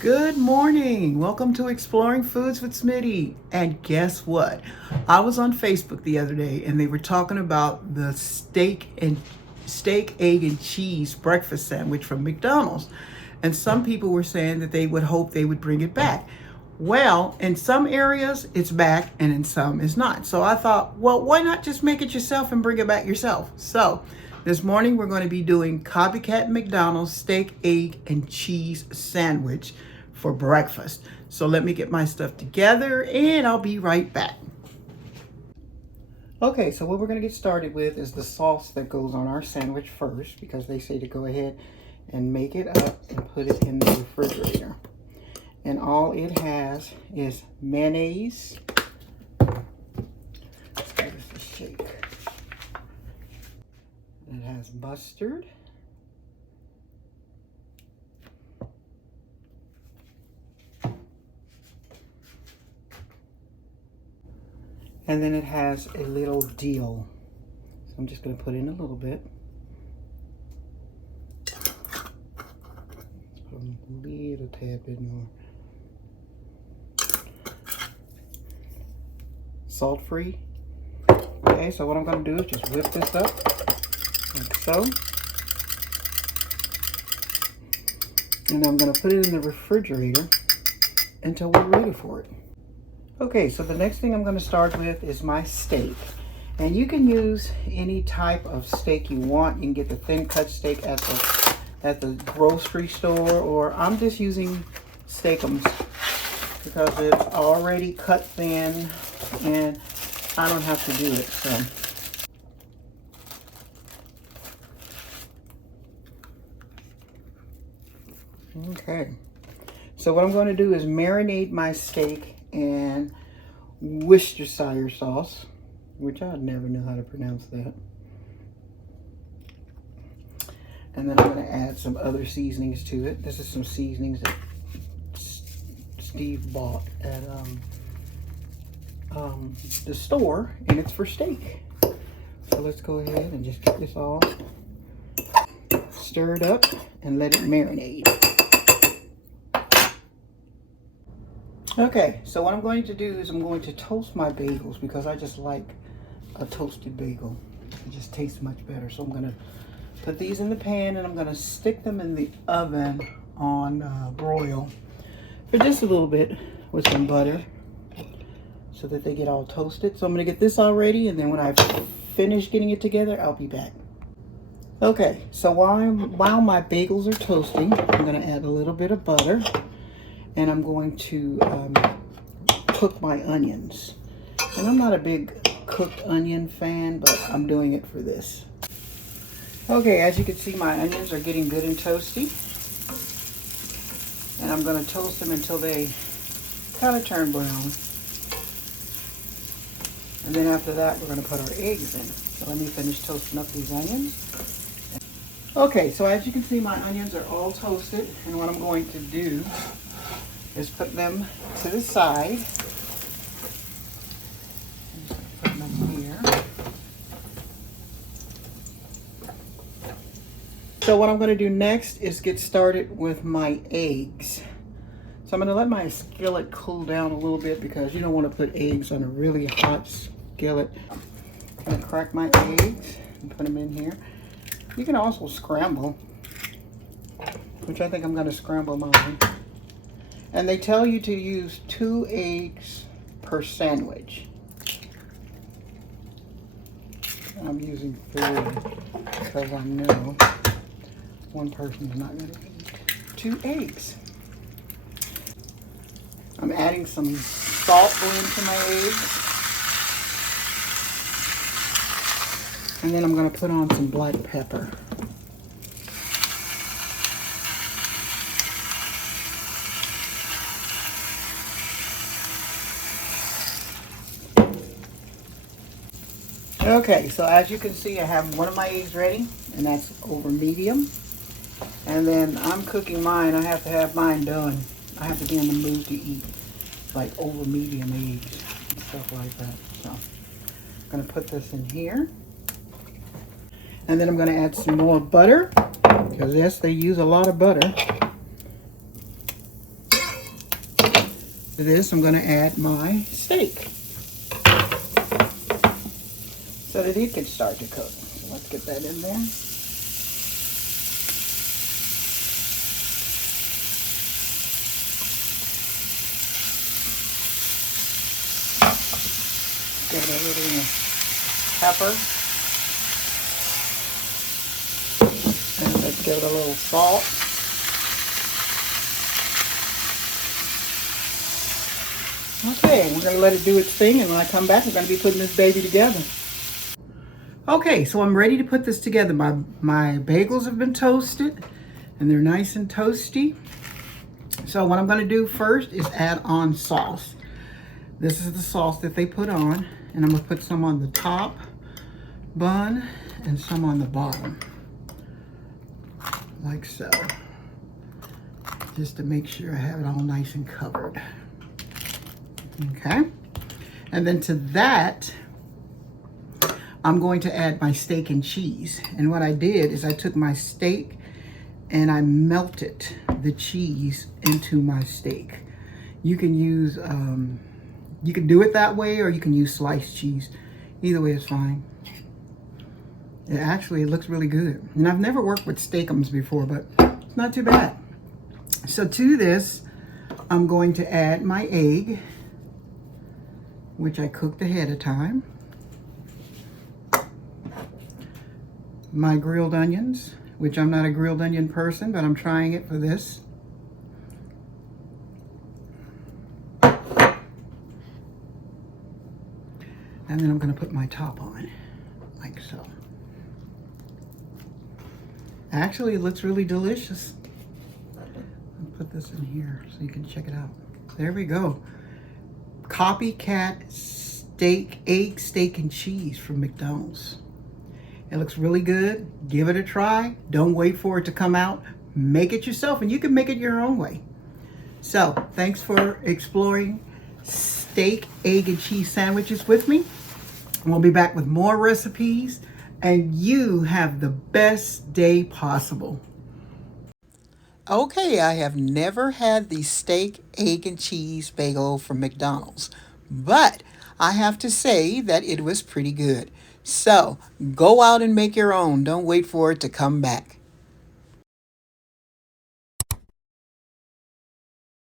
Good morning. Welcome to Exploring Foods with Smitty. And guess what? I was on Facebook the other day and they were talking about the steak, egg, and cheese breakfast sandwich from McDonald's. And some people were saying that they would hope they would bring it back. Well, in some areas it's back and in some it's not. So I thought, well, why not just make it yourself and bring it back yourself? So this morning we're going to be doing copycat McDonald's steak, egg, and cheese sandwich for breakfast. So let me get my stuff together and I'll be right back. Okay, so what we're going to get started with is the sauce that goes on our sandwich first, because they say to go ahead and make it up and put it in the refrigerator. And all it has is mayonnaise. Let's give this a shake. It has mustard. And then it has a little dill. So I'm just going to put in a little bit. Let's put a little tad bit more. Salt free. Okay, so what I'm going to do is just whip this up like so. And I'm going to put it in the refrigerator until we're ready for it. Okay, so the next thing I'm going to start with is my steak. And you can use any type of steak you want. You can get the thin cut steak at the grocery store, or I'm just using Steakums because it's already cut thin and I don't have to do it. So okay, so what I'm going to do is marinate my steak in Worcestershire sauce, which I never know how to pronounce that. And then I'm going to add some other seasonings to it. This is some seasonings that Steve bought at the store, and it's for steak. So let's go ahead and just get this all stirred up and let it marinate. Okay, so what I'm going to do is I'm going to toast my bagels because I just like a toasted bagel. It just tastes much better. So I'm going to put these in the pan and I'm going to stick them in the oven on broil for just a little bit with some butter so that they get all toasted. So I'm going to get this all ready, and then when I finish getting it together, I'll be back. Okay, so while my bagels are toasting, I'm going to add a little bit of butter. And I'm going to cook my onions. And I'm not a big cooked onion fan, but I'm doing it for this. Okay, as you can see, my onions are getting good and toasty. And I'm going to toast them until they kind of turn brown. And then after that, we're going to put our eggs in. So let me finish toasting up these onions. Okay, so as you can see, my onions are all toasted. And what I'm going to do is put them to the side. I'm just put them here. So what I'm going to do next is get started with my eggs. So I'm going to let my skillet cool down a little bit because you don't want to put eggs on a really hot skillet. I'm going to crack my eggs and put them in here. You can also scramble, which I think I'm going to scramble mine. And they tell you to use 2 eggs per sandwich. I'm using 3 because I know one person is not going to eat 2 eggs. I'm adding some salt blend to my eggs. And then I'm going to put on some black pepper. Okay, so as you can see, I have one of my eggs ready, and that's over medium. And then I'm cooking mine. I have to have mine done. I have to be in the mood to eat like over medium eggs and stuff like that. So I'm going to put this in here. And then I'm going to add some more butter, because yes, they use a lot of butter. To this, I'm going to add my steak so that it can start to cook. So let's get that in there. Give it a little pepper. And let's give it a little salt. Okay, we're going to let it do its thing, and when I come back, we're going to be putting this baby together. Okay, so I'm ready to put this together. My bagels have been toasted, and they're nice and toasty. So what I'm going to do first is add on sauce. This is the sauce that they put on, and I'm going to put some on the top bun and some on the bottom, like so, just to make sure I have it all nice and covered. Okay, and then to that, I'm going to add my steak and cheese. And what I did is I took my steak and I melted the cheese into my steak. You can use, you can do it that way, or you can use sliced cheese. Either way is fine. It looks really good. And I've never worked with steakums before, but it's not too bad. So to this, I'm going to add my egg, which I cooked ahead of time. My grilled onions, which I'm not a grilled onion person, but I'm trying it for this. And then I'm going to put my top on, like so. Actually, it looks really delicious. I'll put this in here so you can check it out. There we go. Copycat egg, steak, and cheese from McDonald's. It looks really good. Give it a try. Don't wait for it to come out. Make it yourself, and you can make it your own way. So, thanks for exploring steak, egg, and cheese sandwiches with me. We'll be back with more recipes, and you have the best day possible. Okay, I have never had the steak, egg, and cheese bagel from McDonald's, but I have to say that it was pretty good. So, go out and make your own. Don't wait for it to come back.